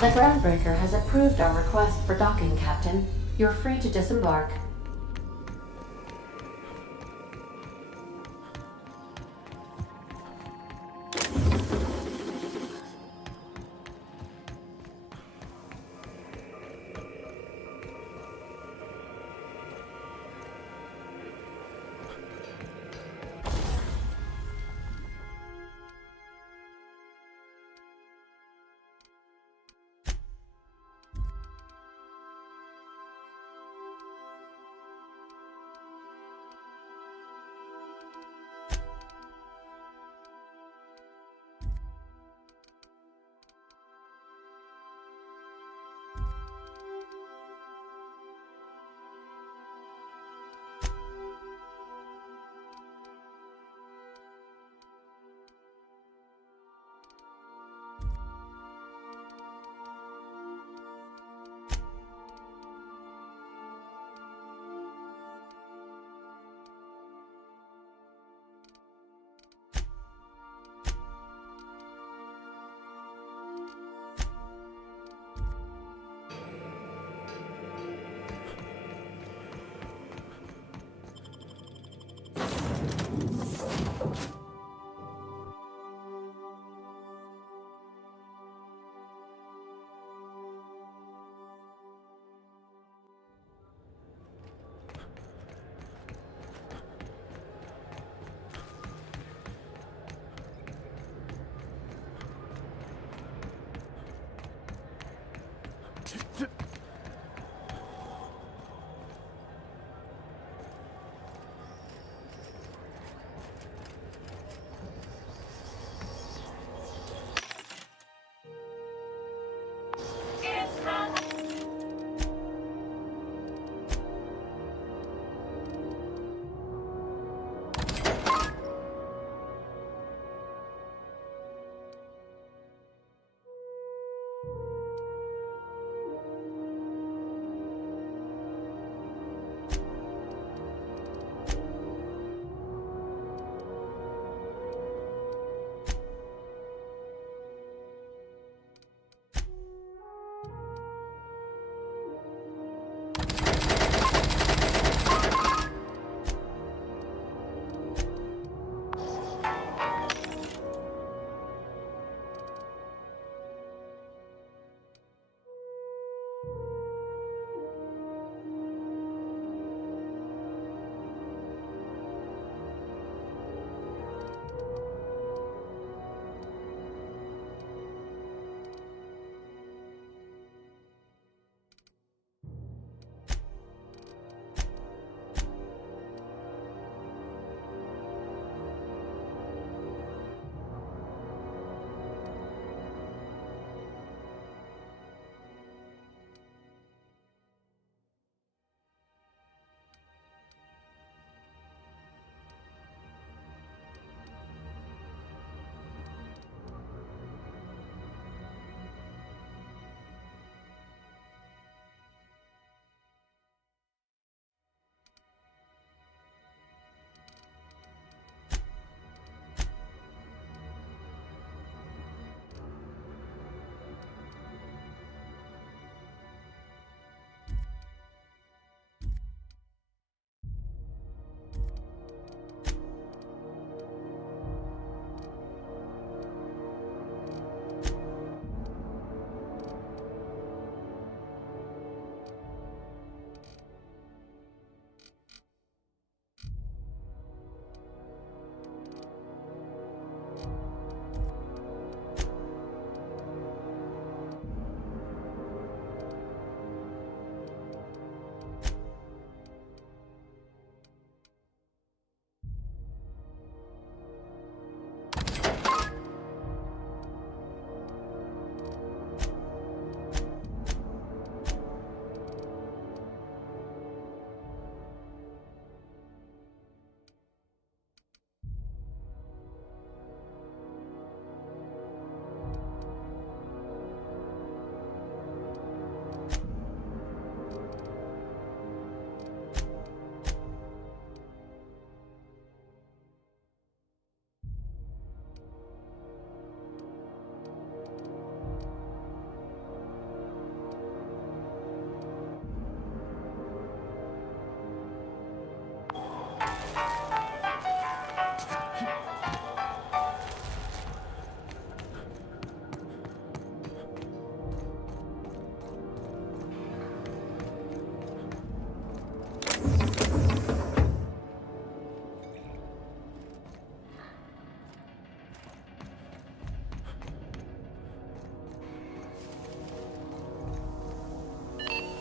The Groundbreaker has approved our request for docking, Captain. You're free to disembark.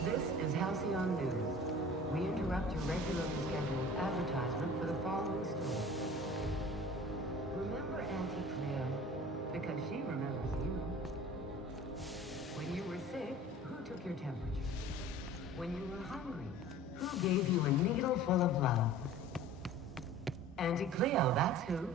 This is Halcyon News. We interrupt your regularly scheduled advertisement for the following story. Remember Auntie Cleo? Because she remembers you. When you were sick, who took your temperature? When you were hungry, who gave you a needle full of love? Auntie Cleo, that's who.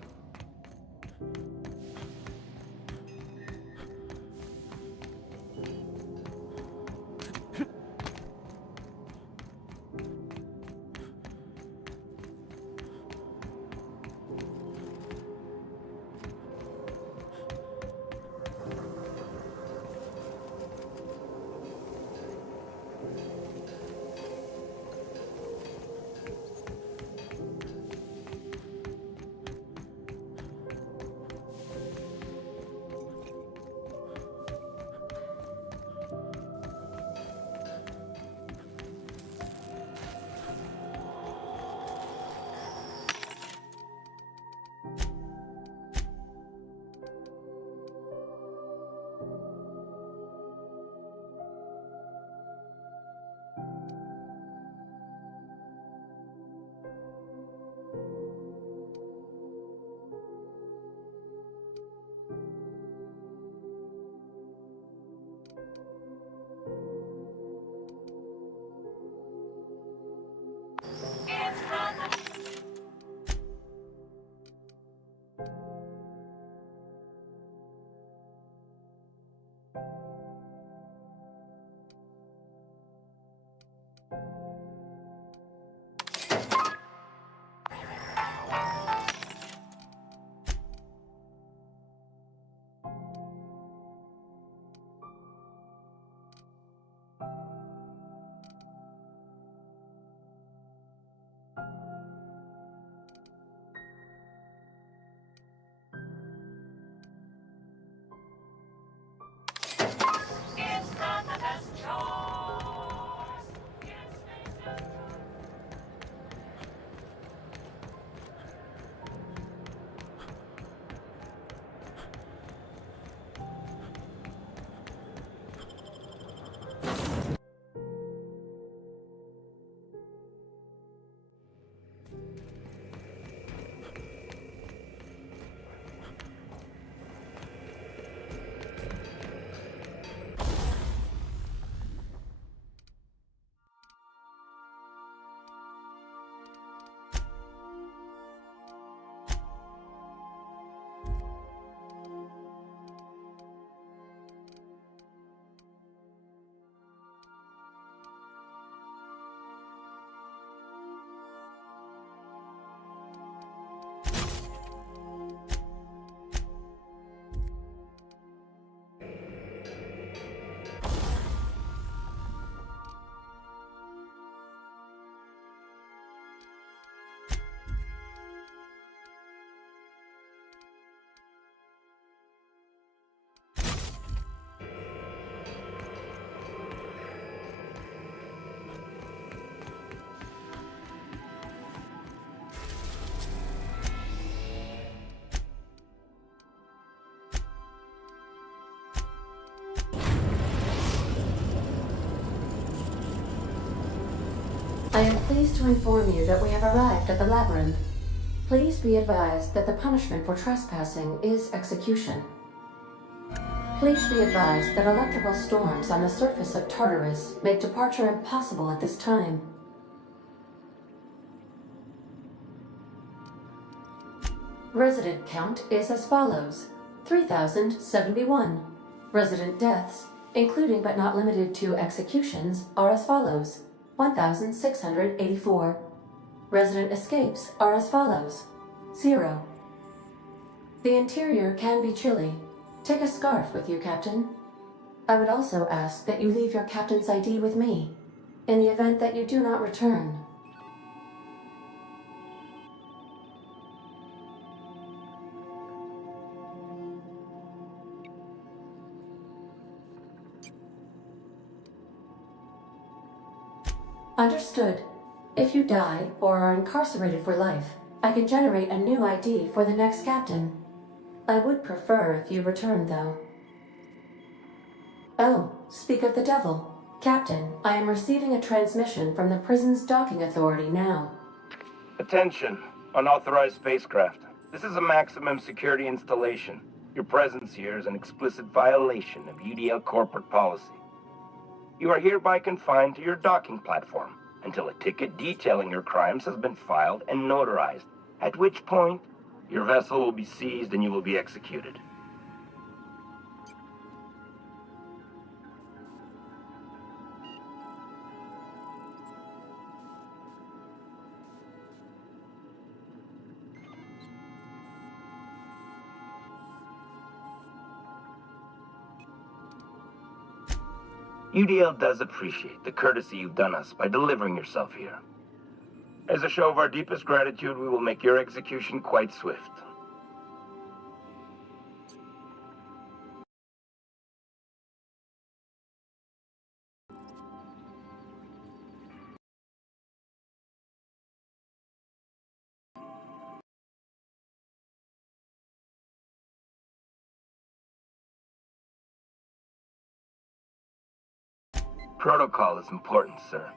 I am pleased to inform you that we have arrived at the labyrinth. Please be advised that the punishment for trespassing is execution. Please be advised that electrical storms on the surface of Tartarus make departure impossible at this time. Resident count is as follows: 3,071. Resident deaths, including but not limited to executions, are as follows: 1,684. Resident escapes are as follows: 0. The interior can be chilly. Take a scarf with you, Captain. I would also ask that you leave your captain's ID with me, in the event that you do not return. Understood. If you die or are incarcerated for life, I can generate a new ID for the next captain. I would prefer if you returned, though. Oh, speak of the devil. Captain, I am receiving a transmission from the prison's docking authority now. Attention, unauthorized spacecraft. This is a maximum security installation. Your presence here is an explicit violation of UDL corporate policy. You are hereby confined to your docking platform until a ticket detailing your crimes has been filed and notarized, at which point your vessel will be seized and you will be executed. UDL does appreciate the courtesy you've done us by delivering yourself here. As a show of our deepest gratitude, we will make your execution quite swift. Protocol is important, sir.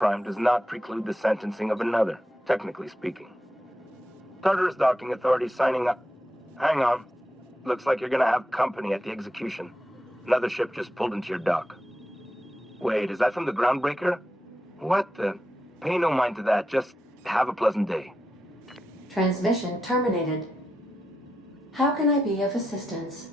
Crime does not preclude the sentencing of another, technically speaking. Tartarus Docking Authority signing up. Hang on. Looks like you're gonna have company at the execution. Another ship just pulled into your dock. Wait, is that from the Groundbreaker? What the? Pay no mind to that, just have a pleasant day. Transmission terminated. How can I be of assistance?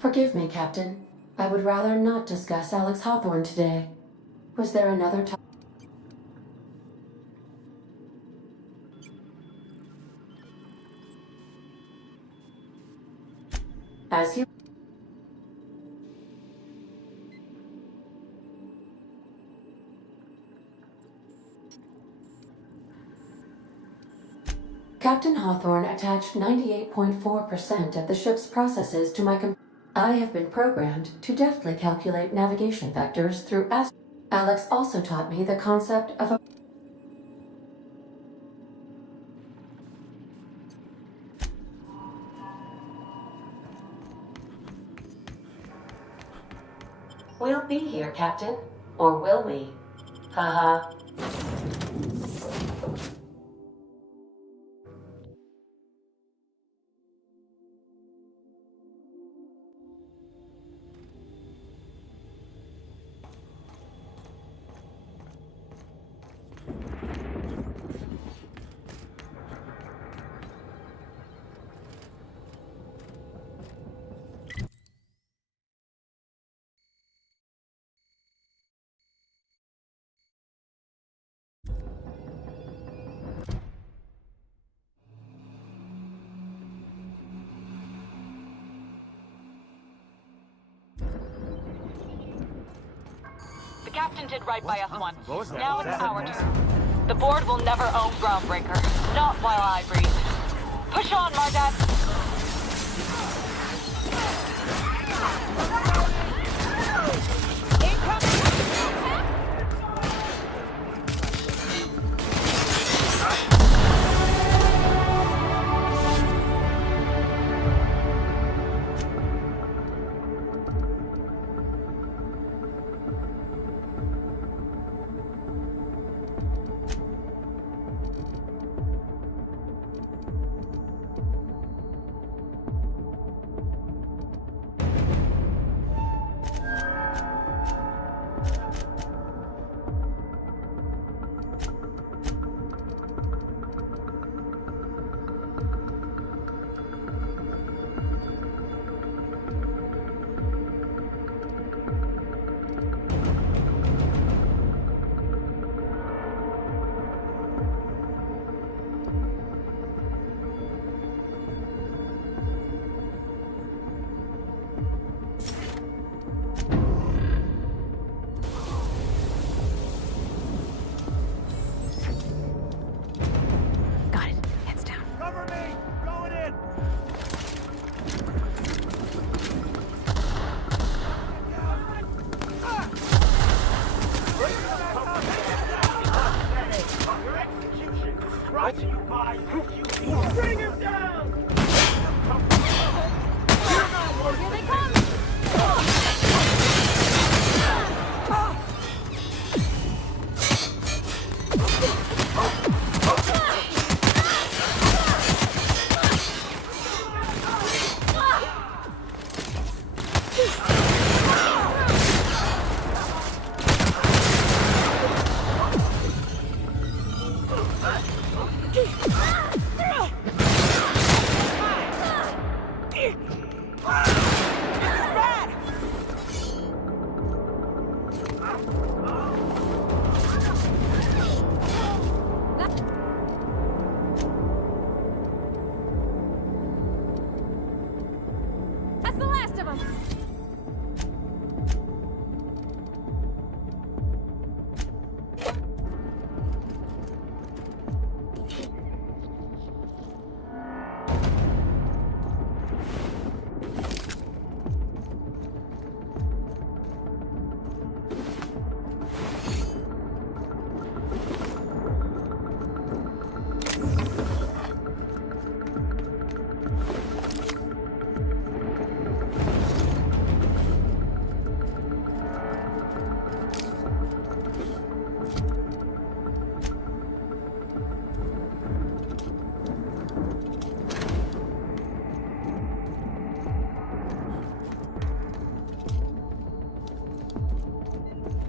Forgive me, Captain. I would rather not discuss Alex Hawthorne today. Was there another time? As you... Captain Hawthorne attached 98.4% of the ship's processes to my I have been programmed to deftly calculate navigation vectors through Alex also taught me the concept of a... We'll be here, Captain. Or will we? Haha. The captain did right by us once. Now it's our turn. The board will never own Groundbreaker. Not while I breathe. Push on, Mardat! Bring him down! Here they come! That's the last of them!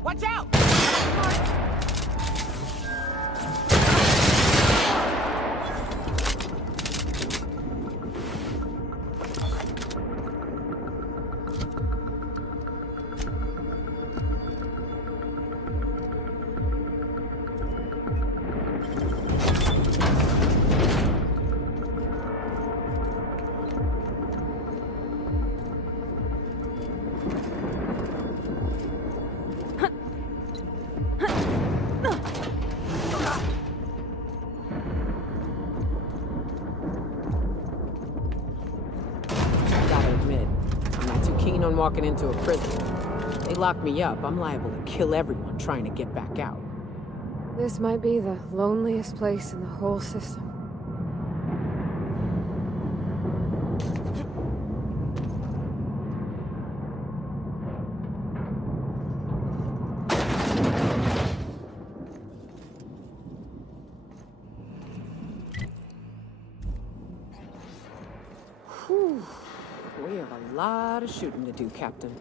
Watch out! Gotta admit, I'm not too keen on walking into a prison. They lock me up, I'm liable to kill everyone trying to get back out. This might be the loneliest place in the whole system. Whew. We have a lot of shooting to do, Captain.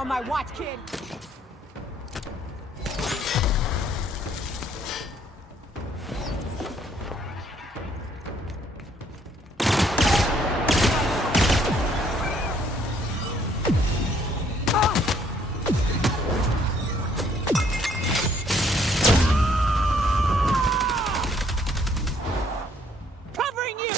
on my watch, kid! Covering you!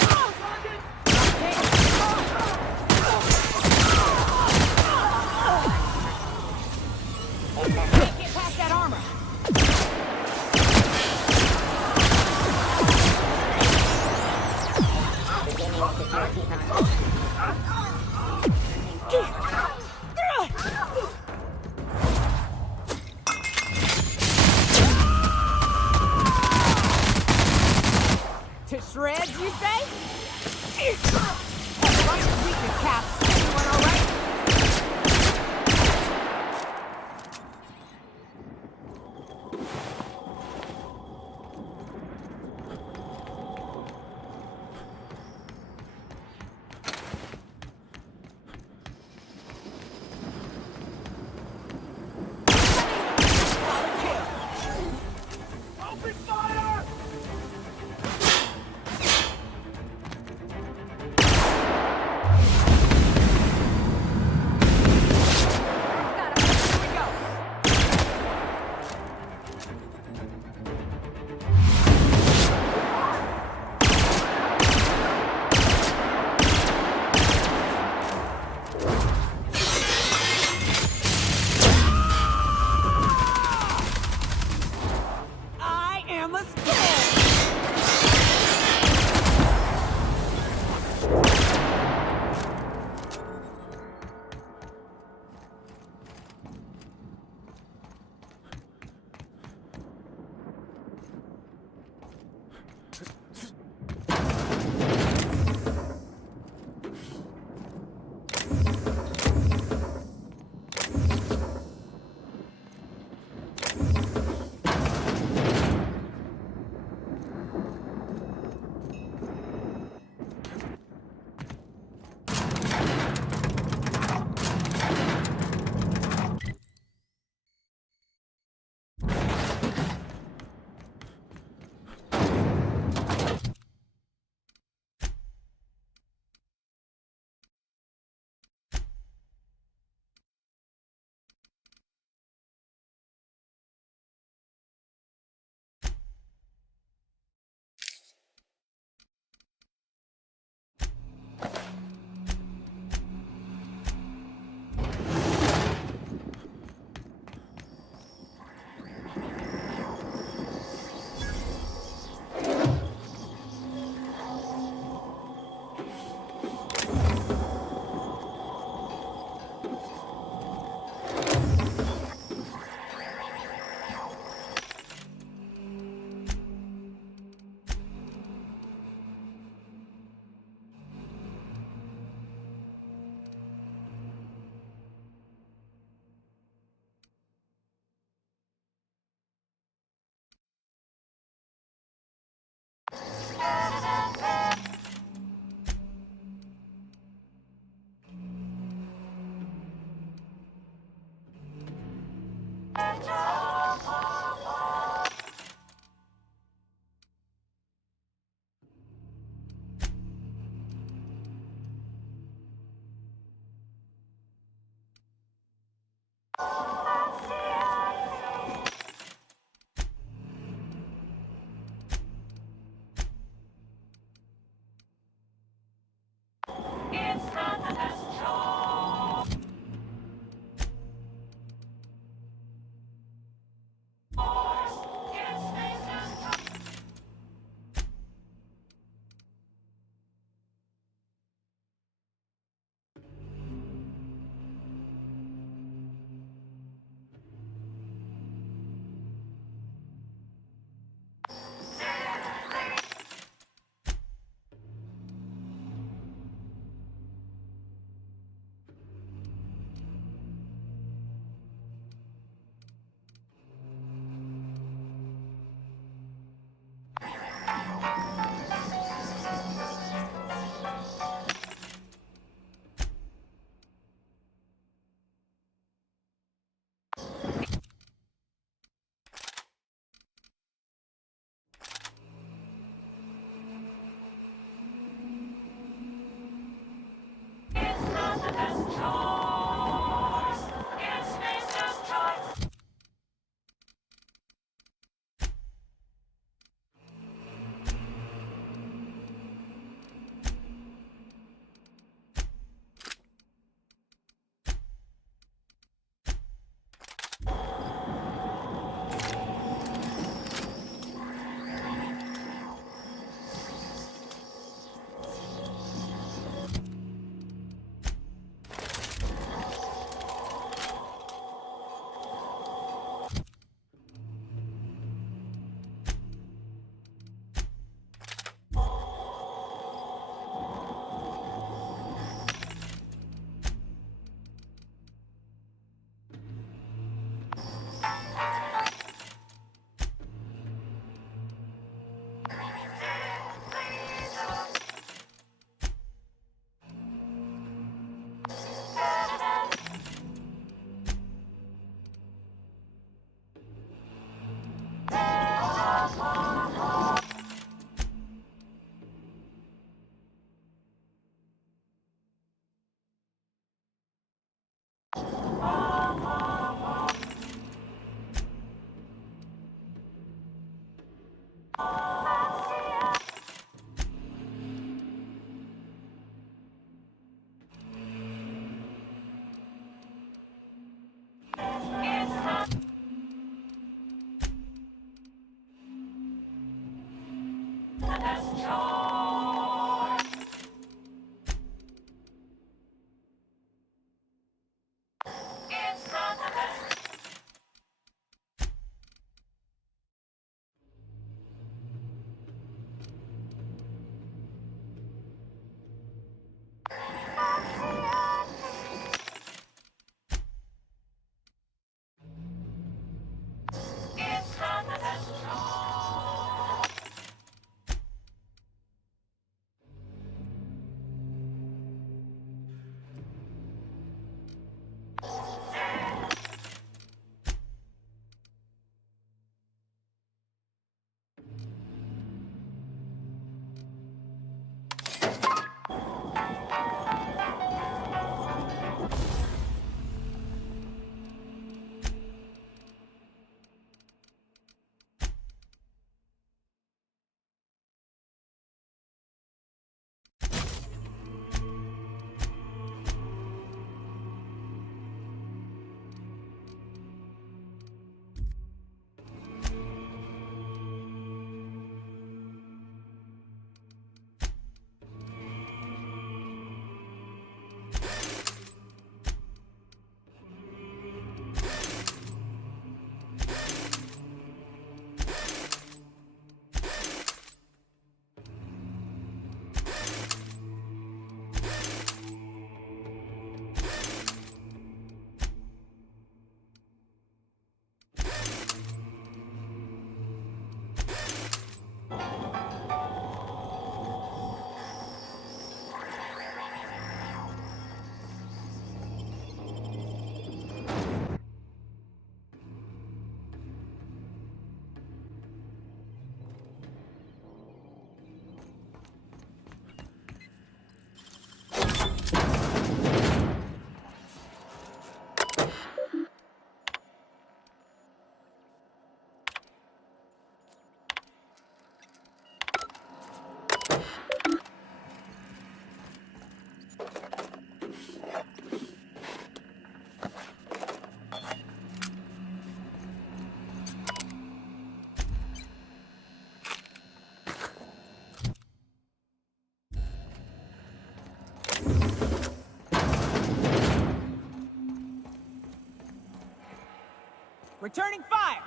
Returning fire!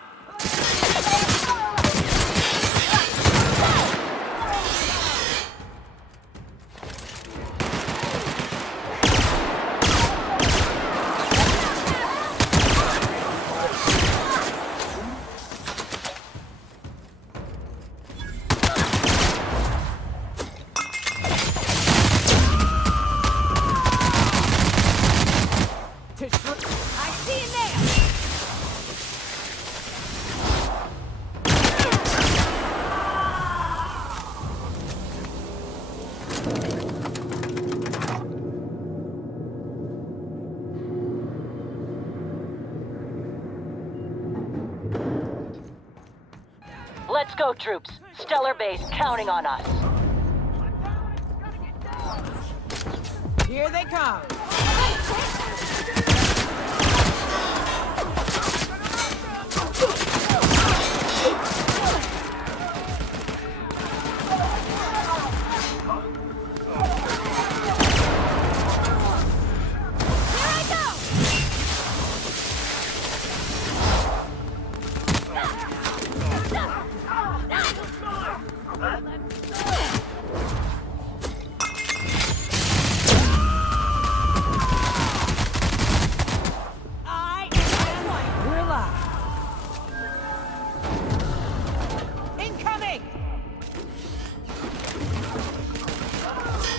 I see you now! Let's go, troops. Stellar Base counting on us. Here they come! We're live. Incoming!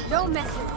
No messers.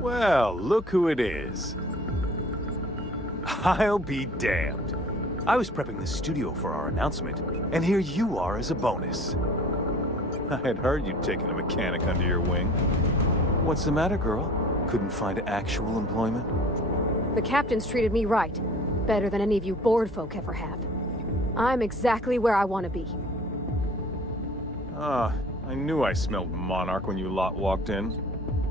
Well, look who it is. I'll be damned. I was prepping the studio for our announcement, and here you are as a bonus. I had heard you'd taken a mechanic under your wing. What's the matter, girl? Couldn't find actual employment? The captain's treated me right. Better than any of you bored folk ever have. I'm exactly where I want to be. Ah, I knew I smelled Monarch when you lot walked in.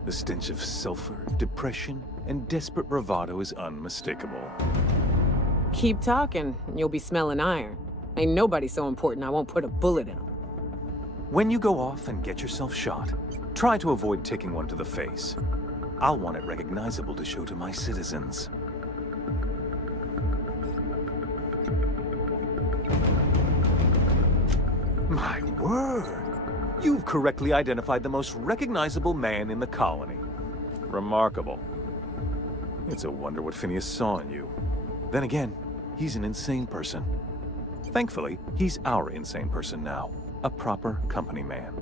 The stench of sulfur, depression, and desperate bravado is unmistakable. Keep talking, and you'll be smelling iron. Ain't nobody so important I won't put a bullet in him. When you go off and get yourself shot, try to avoid taking one to the face. I'll want it recognizable to show to my citizens. My word! You've correctly identified the most recognizable man in the colony. Remarkable. It's a wonder what Phineas saw in you. Then again, he's an insane person. Thankfully, he's our insane person now. A proper company man.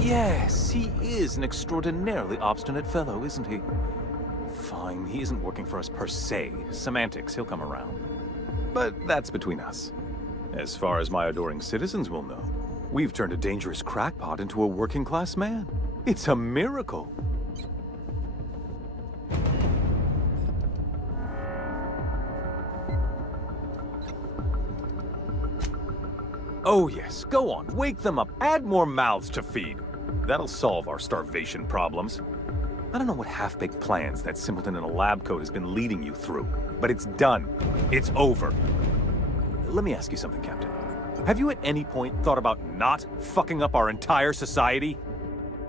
Yes, he is an extraordinarily obstinate fellow, isn't he? Fine, he isn't working for us per se. Semantics, he'll come around. But that's between us. As far as my adoring citizens will know, we've turned a dangerous crackpot into a working-class man. It's a miracle. Oh yes, go on, wake them up, add more mouths to feed. That'll solve our starvation problems. I don't know what half-baked plans that simpleton in a lab coat has been leading you through, but it's done. It's over. Let me ask you something, Captain. Have you at any point thought about not fucking up our entire society?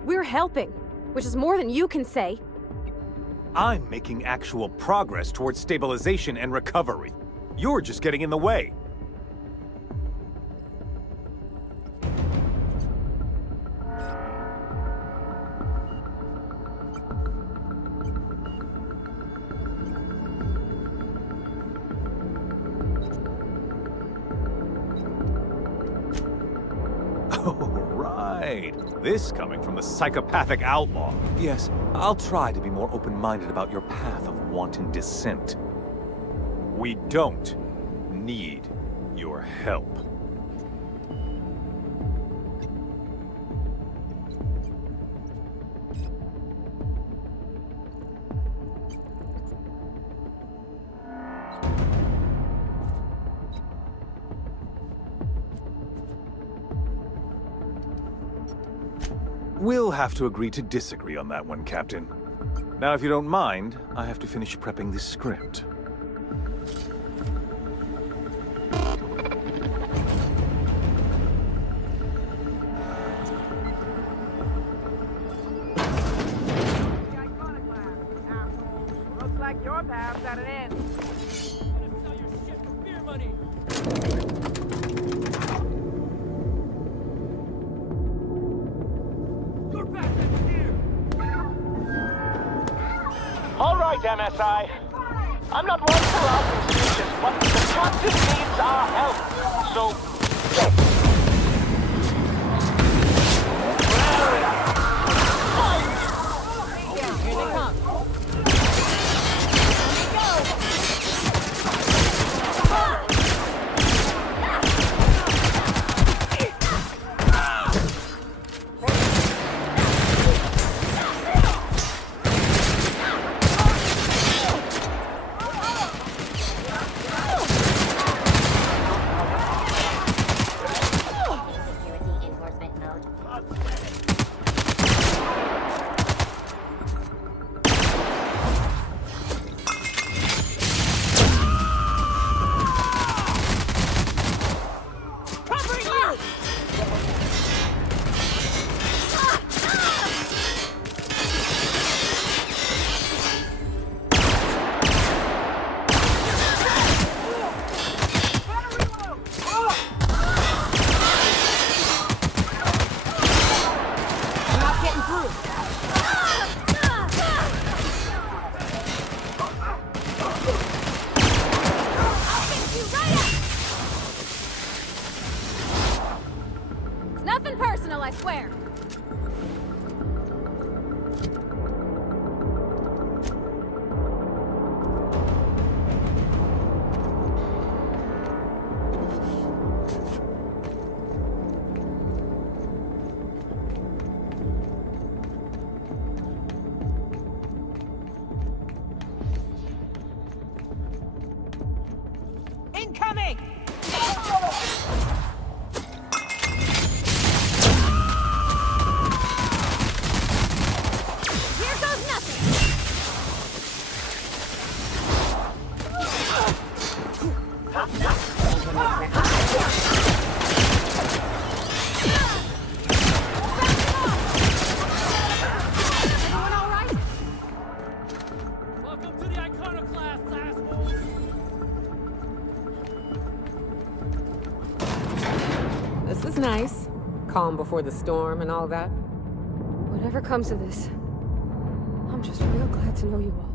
We're helping, which is more than you can say. I'm making actual progress towards stabilization and recovery. You're just getting in the way. Oh, right. This coming from the psychopathic outlaw. Yes, I'll try to be more open-minded about your path of wanton descent. We don't need your help. We'll have to agree to disagree on that one, Captain. Now, if you don't mind, I have to finish prepping this script. Looks like your path's at an end. Sell your shit for beer money. Your path is here. All right, MSI. I'm not one for loud speeches, but the captain needs our help. So, Here they come. Security enforcement mode. Covering you! We're not getting through. It's nothing personal, I swear. Incoming! Here goes nothing. Everyone all right? Welcome to the Iconoclasts, asshole! This is nice. Calm before the storm and all that. Whatever comes of this, I'm just real glad to know you all.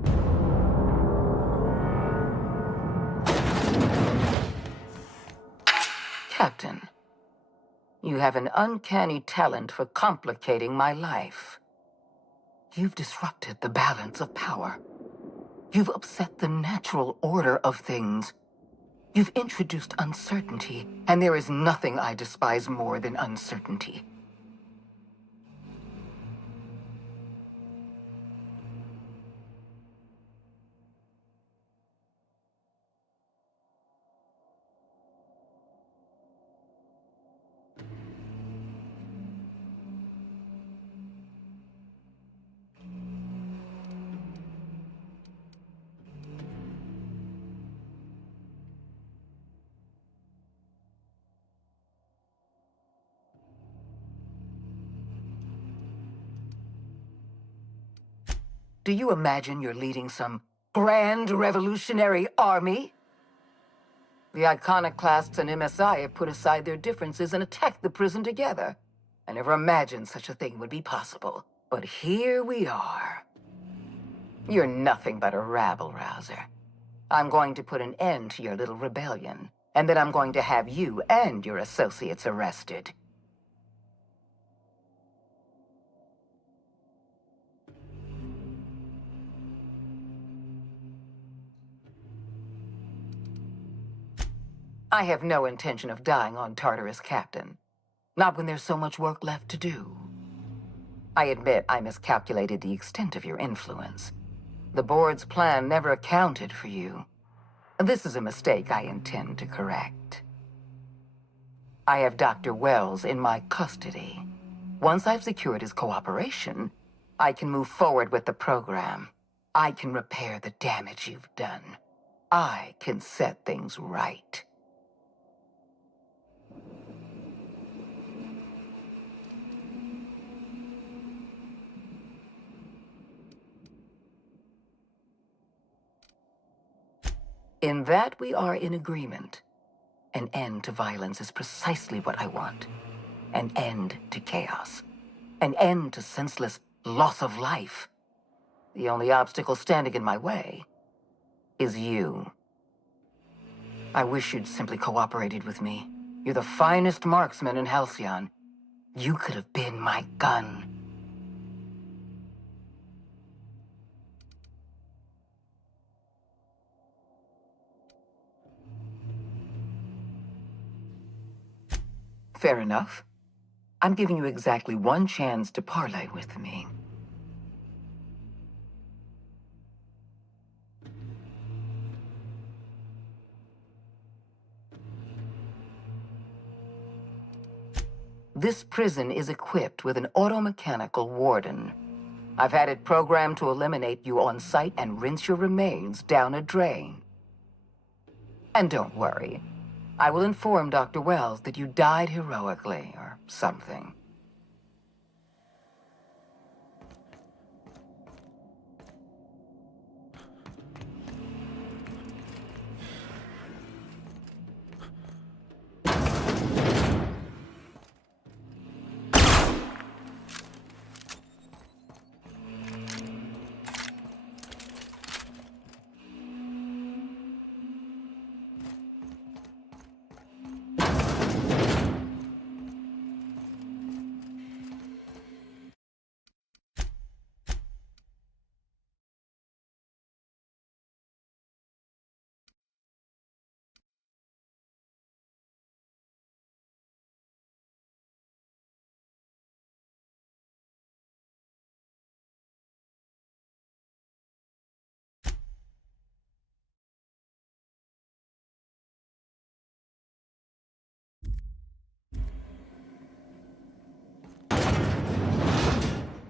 Captain, you have an uncanny talent for complicating my life. You've disrupted the balance of power. You've upset the natural order of things. You've introduced uncertainty, and there is nothing I despise more than uncertainty. Do you imagine you're leading some grand revolutionary army? The Iconoclasts and MSI have put aside their differences and attacked the prison together. I never imagined such a thing would be possible. But here we are. You're nothing but a rabble-rouser. I'm going to put an end to your little rebellion, and then I'm going to have you and your associates arrested. I have no intention of dying on Tartarus, Captain. Not when there's so much work left to do. I admit I miscalculated the extent of your influence. The board's plan never accounted for you. This is a mistake I intend to correct. I have Dr. Wells in my custody. Once I've secured his cooperation, I can move forward with the program. I can repair the damage you've done. I can set things right. In that we are in agreement. An end to violence is precisely what I want. An end to chaos. An end to senseless loss of life. The only obstacle standing in my way is you. I wish you'd simply cooperated with me. You're the finest marksman in Halcyon. You could have been my gun. Fair enough. I'm giving you exactly one chance to parley with me. This prison is equipped with an automechanical warden. I've had it programmed to eliminate you on sight and rinse your remains down a drain. And don't worry. I will inform Dr. Wells that you died heroically, or something.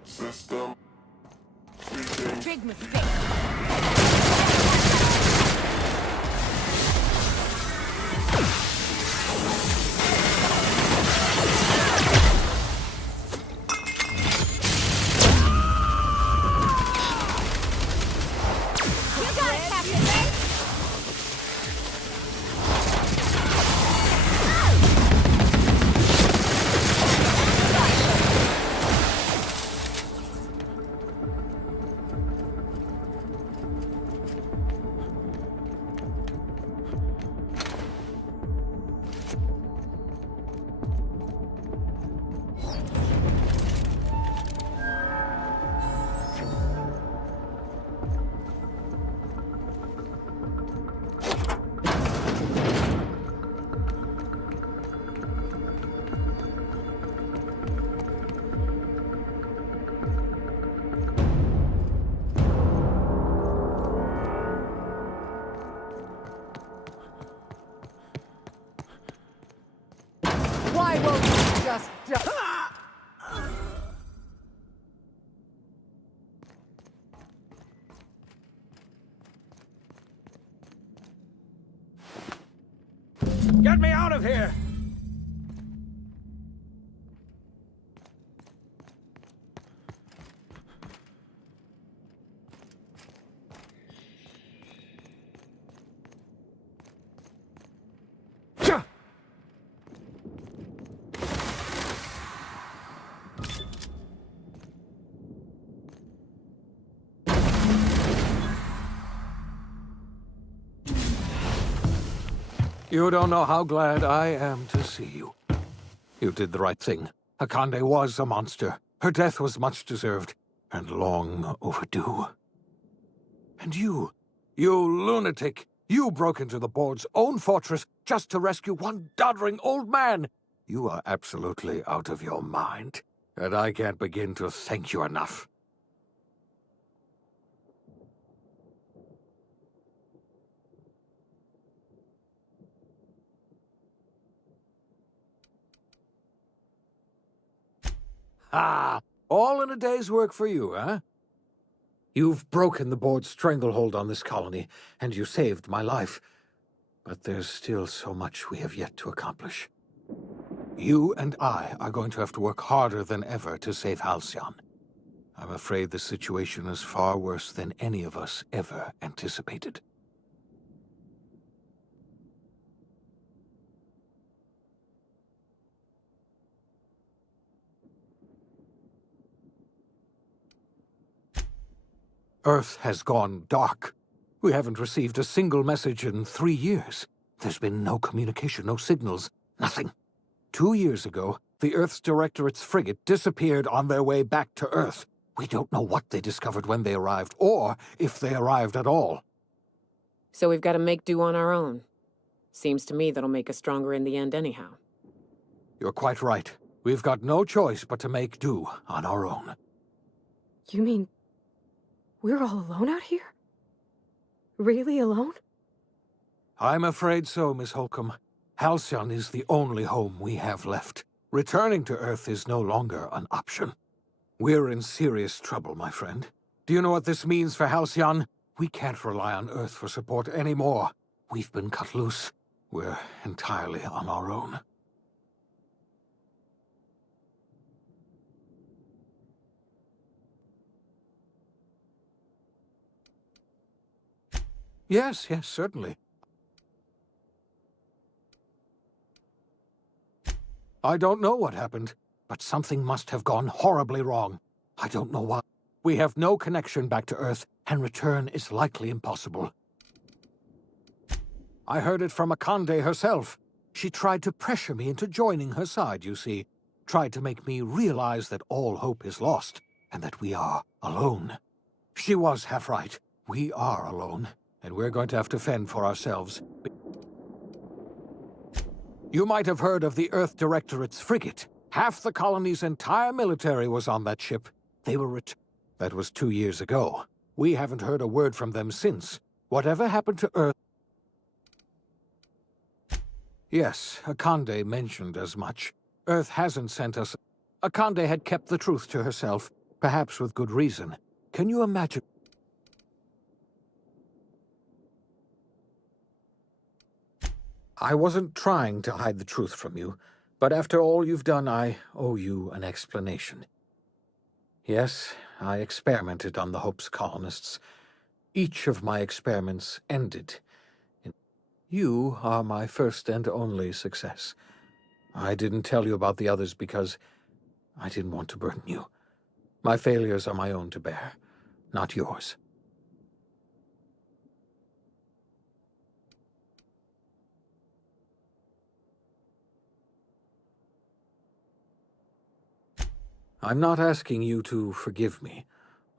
System. Big mistake. Why won't you just... Get me out of here! You don't know how glad I am to see you. You did the right thing. Akande was a monster. Her death was much deserved, and long overdue. And you lunatic, you broke into the board's own fortress just to rescue one doddering old man. You are absolutely out of your mind, and I can't begin to thank you enough. Ah, all in a day's work for you, huh? You've broken the board's stranglehold on this colony, and you saved my life. But there's still so much we have yet to accomplish. You and I are going to have to work harder than ever to save Halcyon. I'm afraid the situation is far worse than any of us ever anticipated. Earth has gone dark. We haven't received a single message in 3 years. There's been no communication, no signals, nothing. 2 years ago, the Earth's Directorate's frigate disappeared on their way back to Earth. We don't know what they discovered when they arrived, or if they arrived at all. So we've got to make do on our own. Seems to me that'll make us stronger in the end anyhow. You're quite right. We've got no choice but to make do on our own. You mean we're all alone out here? Really alone? I'm afraid so, Miss Holcomb. Halcyon is the only home we have left. Returning to Earth is no longer an option. We're in serious trouble, my friend. Do you know what this means for Halcyon? We can't rely on Earth for support anymore. We've been cut loose. We're entirely on our own. Yes, certainly. I don't know what happened, but something must have gone horribly wrong. I don't know why. We have no connection back to Earth, and return is likely impossible. I heard it from Akande herself. She tried to pressure me into joining her side, you see. Tried to make me realize that all hope is lost, and that we are alone. She was half right. We are alone, and we're going to have to fend for ourselves. You might have heard of the Earth Directorate's frigate. Half the colony's entire military was on that ship. They were That was 2 years ago. We haven't heard a word from them since. Whatever happened to Earth... Yes, Akande mentioned as much. Earth hasn't sent us... Akande had kept the truth to herself, perhaps with good reason. Can you imagine... I wasn't trying to hide the truth from you, but after all you've done, I owe you an explanation. Yes, I experimented on the Hope's colonists. Each of my experiments ended. You are my first and only success. I didn't tell you about the others because I didn't want to burden you. My failures are my own to bear, not yours. I'm not asking you to forgive me.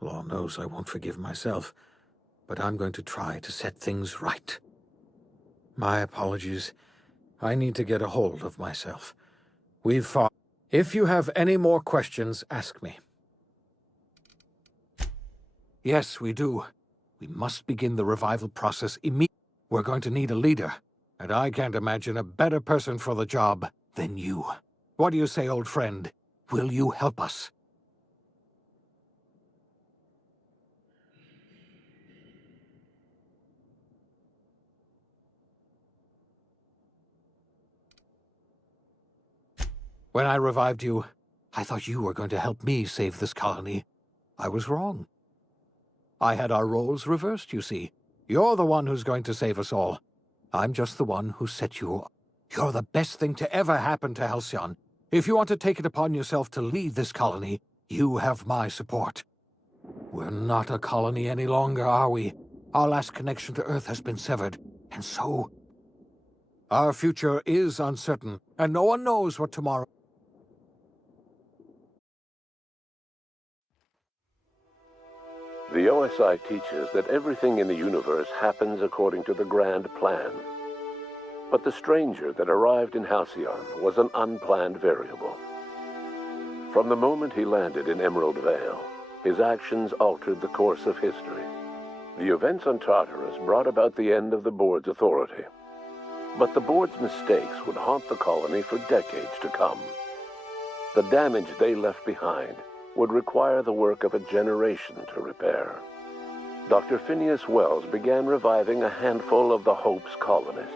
Law knows I won't forgive myself. But I'm going to try to set things right. My apologies. I need to get a hold of myself. We've fought. If you have any more questions, ask me. Yes, we do. We must begin the revival process immediately. We're going to need a leader, and I can't imagine a better person for the job than you. What do you say, old friend? Will you help us? When I revived you, I thought you were going to help me save this colony. I was wrong. I had our roles reversed, you see. You're the one who's going to save us all. I'm just the one who set you up. You're the best thing to ever happen to Halcyon. If you want to take it upon yourself to lead this colony, you have my support. We're not a colony any longer, are we? Our last connection to Earth has been severed, and so... Our future is uncertain, and no one knows what tomorrow... The OSI teaches that everything in the universe happens according to the grand plan. But the stranger that arrived in Halcyon was an unplanned variable. From the moment he landed in Emerald Vale, his actions altered the course of history. The events on Tartarus brought about the end of the Board's authority. But the Board's mistakes would haunt the colony for decades to come. The damage they left behind would require the work of a generation to repair. Dr. Phineas Wells began reviving a handful of the Hope's colonists.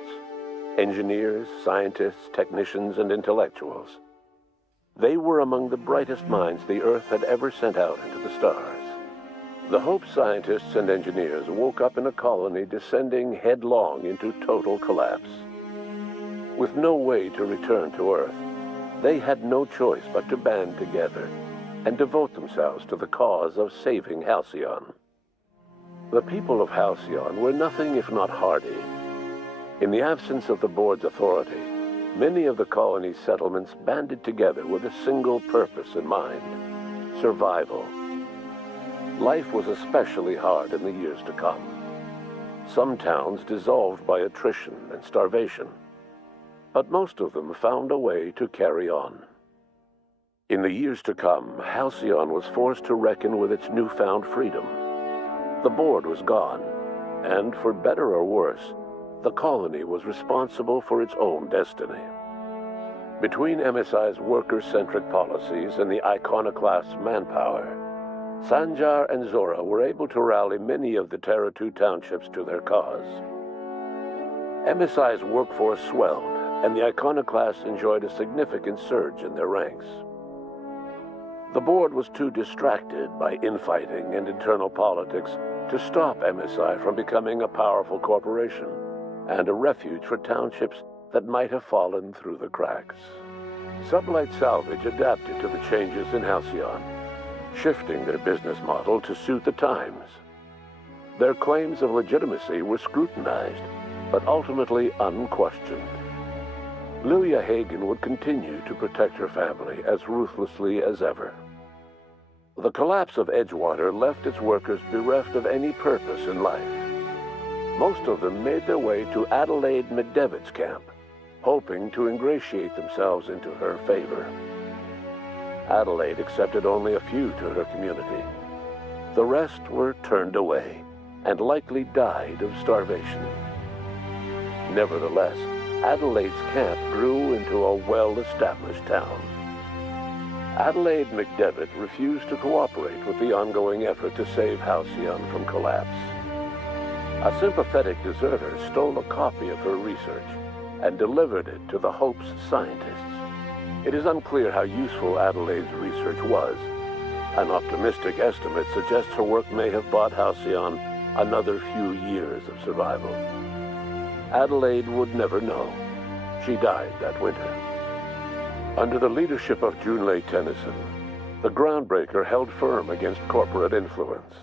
Engineers, scientists, technicians, and intellectuals. They were among the brightest minds the Earth had ever sent out into the stars. The Hope scientists and engineers woke up in a colony descending headlong into total collapse. With no way to return to Earth, they had no choice but to band together and devote themselves to the cause of saving Halcyon. The people of Halcyon were nothing if not hardy. In the absence of the Board's authority, many of the colony's settlements banded together with a single purpose in mind: survival. Life was especially hard in the years to come. Some towns dissolved by attrition and starvation, but most of them found a way to carry on. In the years to come, Halcyon was forced to reckon with its newfound freedom. The Board was gone, and for better or worse, the colony was responsible for its own destiny. Between MSI's worker-centric policies and the iconoclast's manpower, Sanjar and Zora were able to rally many of the Terra 2 townships to their cause. MSI's workforce swelled, and the iconoclasts enjoyed a significant surge in their ranks. The Board was too distracted by infighting and internal politics to stop MSI from becoming a powerful corporation and a refuge for townships that might have fallen through the cracks. Sublight Salvage adapted to the changes in Halcyon, shifting their business model to suit the times. Their claims of legitimacy were scrutinized, but ultimately unquestioned. Lilia Hagen would continue to protect her family as ruthlessly as ever. The collapse of Edgewater left its workers bereft of any purpose in life. Most of them made their way to Adelaide McDevitt's camp, hoping to ingratiate themselves into her favor. Adelaide accepted only a few to her community. The rest were turned away and likely died of starvation. Nevertheless, Adelaide's camp grew into a well-established town. Adelaide McDevitt refused to cooperate with the ongoing effort to save Halcyon from collapse. A sympathetic deserter stole a copy of her research and delivered it to the Hope's scientists. It is unclear how useful Adelaide's research was. An optimistic estimate suggests her work may have bought Halcyon another few years of survival. Adelaide would never know. She died that winter. Under the leadership of Junlei Tennyson, the Groundbreaker held firm against corporate influence.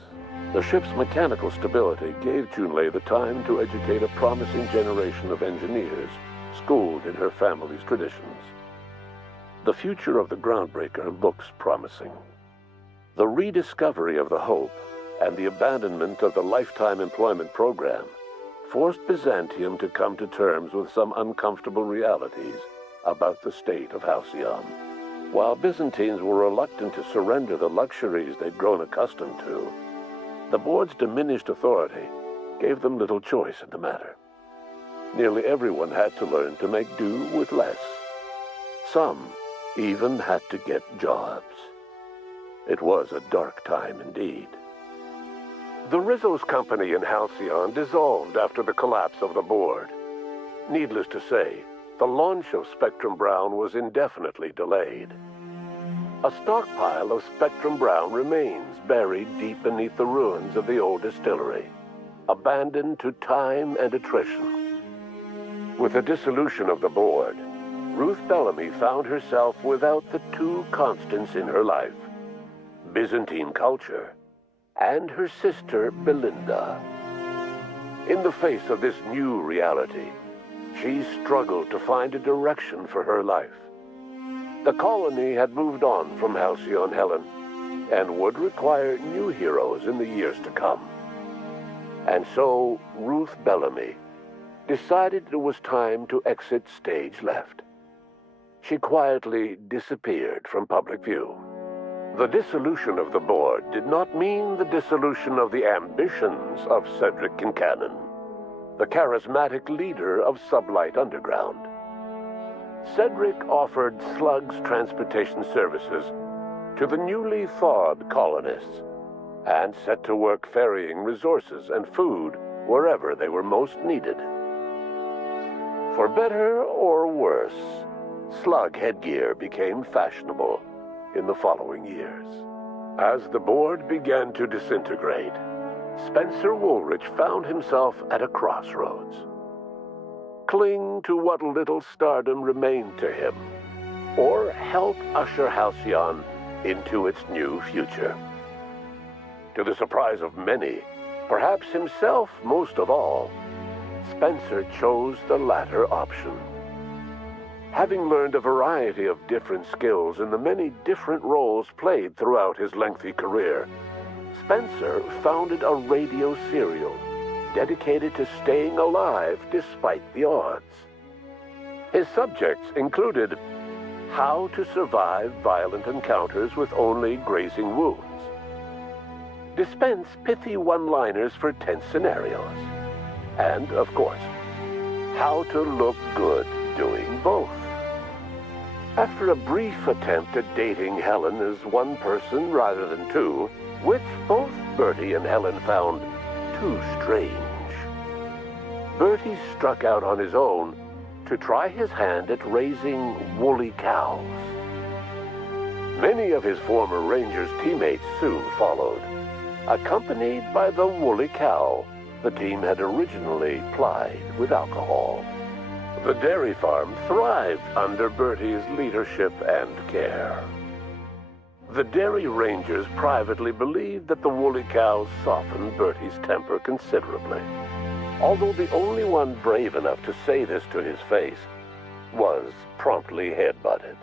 The ship's mechanical stability gave Junlei the time to educate a promising generation of engineers schooled in her family's traditions. The future of the Groundbreaker looks promising. The rediscovery of the Hope and the abandonment of the lifetime employment program forced Byzantium to come to terms with some uncomfortable realities about the state of Halcyon. While Byzantines were reluctant to surrender the luxuries they'd grown accustomed to, the Board's diminished authority gave them little choice in the matter. Nearly everyone had to learn to make do with less. Some even had to get jobs. It was a dark time indeed. The Rizzo's company in Halcyon dissolved after the collapse of the Board. Needless to say, the launch of Spectrum Brown was indefinitely delayed. A stockpile of Spectrum Brown remains buried deep beneath the ruins of the old distillery, abandoned to time and attrition. With the dissolution of the Board, Ruth Bellamy found herself without the two constants in her life: Byzantine culture and her sister Belinda. In the face of this new reality, she struggled to find a direction for her life. The colony had moved on from Halcyon Helen, and would require new heroes in the years to come. And so Ruth Bellamy decided it was time to exit stage left. She quietly disappeared from public view. The dissolution of the board did not mean the dissolution of the ambitions of Cedric Kincannon, the charismatic leader of Sublight Underground. Cedric offered Slug's transportation services to the newly thawed colonists, and set to work ferrying resources and food wherever they were most needed. For better or worse, Slug headgear became fashionable in the following years. As the board began to disintegrate, Spencer Woolrich found himself at a crossroads. Cling to what little stardom remained to him, or help usher Halcyon into its new future. To the surprise of many, perhaps himself most of all, Spencer chose the latter option. Having learned a variety of different skills in the many different roles played throughout his lengthy career, Spencer founded a radio serial dedicated to staying alive despite the odds. His subjects included how to survive violent encounters with only grazing wounds, dispense pithy one-liners for tense scenarios, and, of course, how to look good doing both. After a brief attempt at dating Helen as one person rather than two, which both Bertie and Helen found too strange, Bertie struck out on his own to try his hand at raising woolly cows. Many of his former Rangers teammates soon followed, accompanied by the woolly cow the team had originally plied with alcohol. The dairy farm thrived under Bertie's leadership and care. The Dairy Rangers privately believed that the woolly cows softened Bertie's temper considerably, although the only one brave enough to say this to his face was promptly headbutted.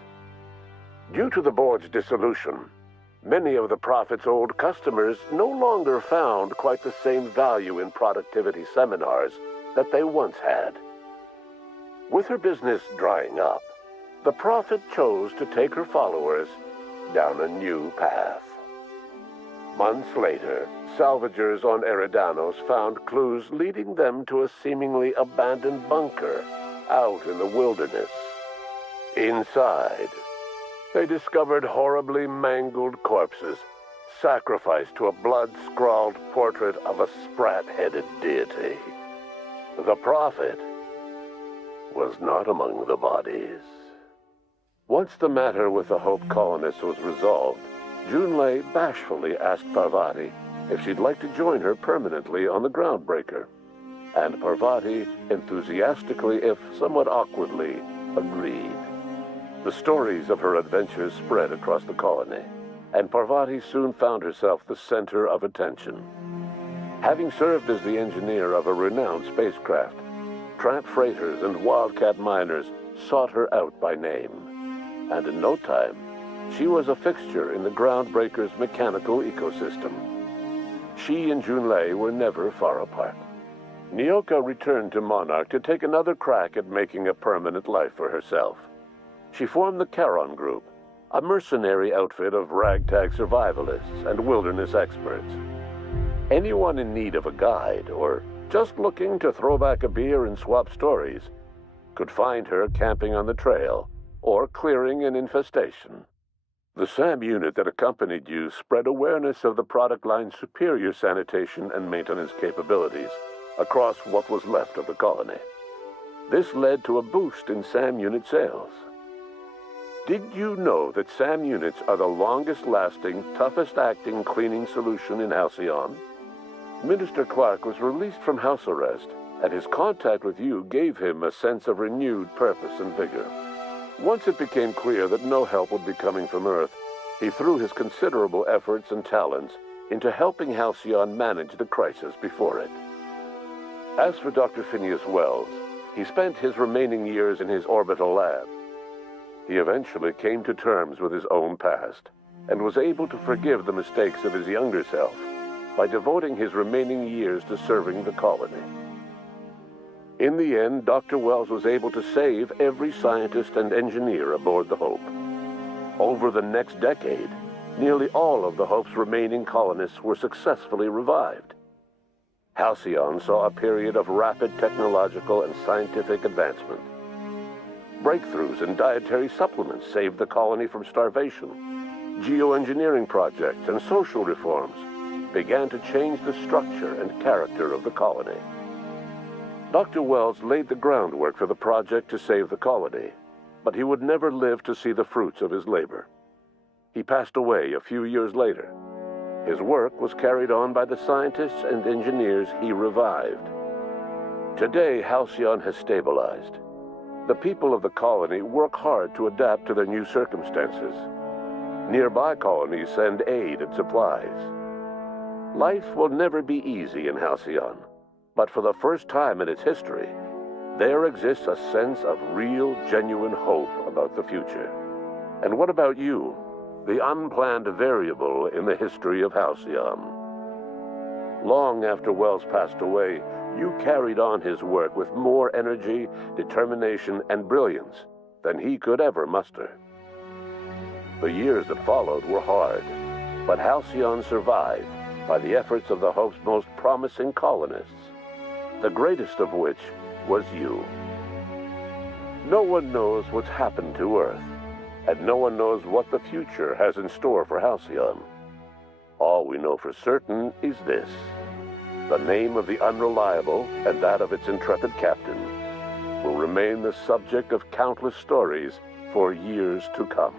Due to the board's dissolution, many of the Prophet's old customers no longer found quite the same value in productivity seminars that they once had. With her business drying up, the Prophet chose to take her followers down a new path. Months later, salvagers on Eridanos found clues leading them to a seemingly abandoned bunker out in the wilderness. Inside, they discovered horribly mangled corpses, sacrificed to a blood-scrawled portrait of a sprat-headed deity. The Prophet was not among the bodies. Once the matter with the Hope colonists was resolved, Junlei bashfully asked Parvati if she'd like to join her permanently on the Groundbreaker, and Parvati enthusiastically, if somewhat awkwardly, agreed. The stories of her adventures spread across the colony, and Parvati soon found herself the center of attention. Having served as the engineer of a renowned spacecraft, tramp freighters and wildcat miners sought her out by name, and in no time, she was a fixture in the Groundbreaker's mechanical ecosystem. She and Junlei were never far apart. Nyoka returned to Monarch to take another crack at making a permanent life for herself. She formed the Charon Group, a mercenary outfit of ragtag survivalists and wilderness experts. Anyone in need of a guide, or just looking to throw back a beer and swap stories, could find her camping on the trail or clearing an infestation. The SAM unit that accompanied you spread awareness of the product line's superior sanitation and maintenance capabilities across what was left of the colony. This led to a boost in SAM unit sales. Did you know that SAM units are the longest-lasting, toughest-acting cleaning solution in Halcyon? Minister Clark was released from house arrest, and his contact with you gave him a sense of renewed purpose and vigor. Once it became clear that no help would be coming from Earth, he threw his considerable efforts and talents into helping Halcyon manage the crisis before it. As for Dr. Phineas Wells, He spent his remaining years in his orbital lab. He eventually came to terms with his own past and was able to forgive the mistakes of his younger self by devoting his remaining years to serving the colony. In the end, Dr. Wells was able to save every scientist and engineer aboard the Hope. Over the next decade, nearly all of the Hope's remaining colonists were successfully revived. Halcyon saw a period of rapid technological and scientific advancement. Breakthroughs in dietary supplements saved the colony from starvation. Geoengineering projects and social reforms began to change the structure and character of the colony. Dr. Wells laid the groundwork for the project to save the colony, but he would never live to see the fruits of his labor. He passed away a few years later. His work was carried on by the scientists and engineers he revived. Today, Halcyon has stabilized. The people of the colony work hard to adapt to their new circumstances. Nearby colonies send aid and supplies. Life will never be easy in Halcyon, but for the first time in its history, there exists a sense of real, genuine hope about the future. And what about you? The unplanned variable in the history of Halcyon. Long after Wells passed away, you carried on his work with more energy, determination, and brilliance than he could ever muster. The years that followed were hard, but Halcyon survived by the efforts of the Hope's most promising colonists, the greatest of which was you. No one knows what's happened to Earth, and no one knows what the future has in store for Halcyon. All we know for certain is this: the name of the Unreliable and that of its intrepid captain will remain the subject of countless stories for years to come.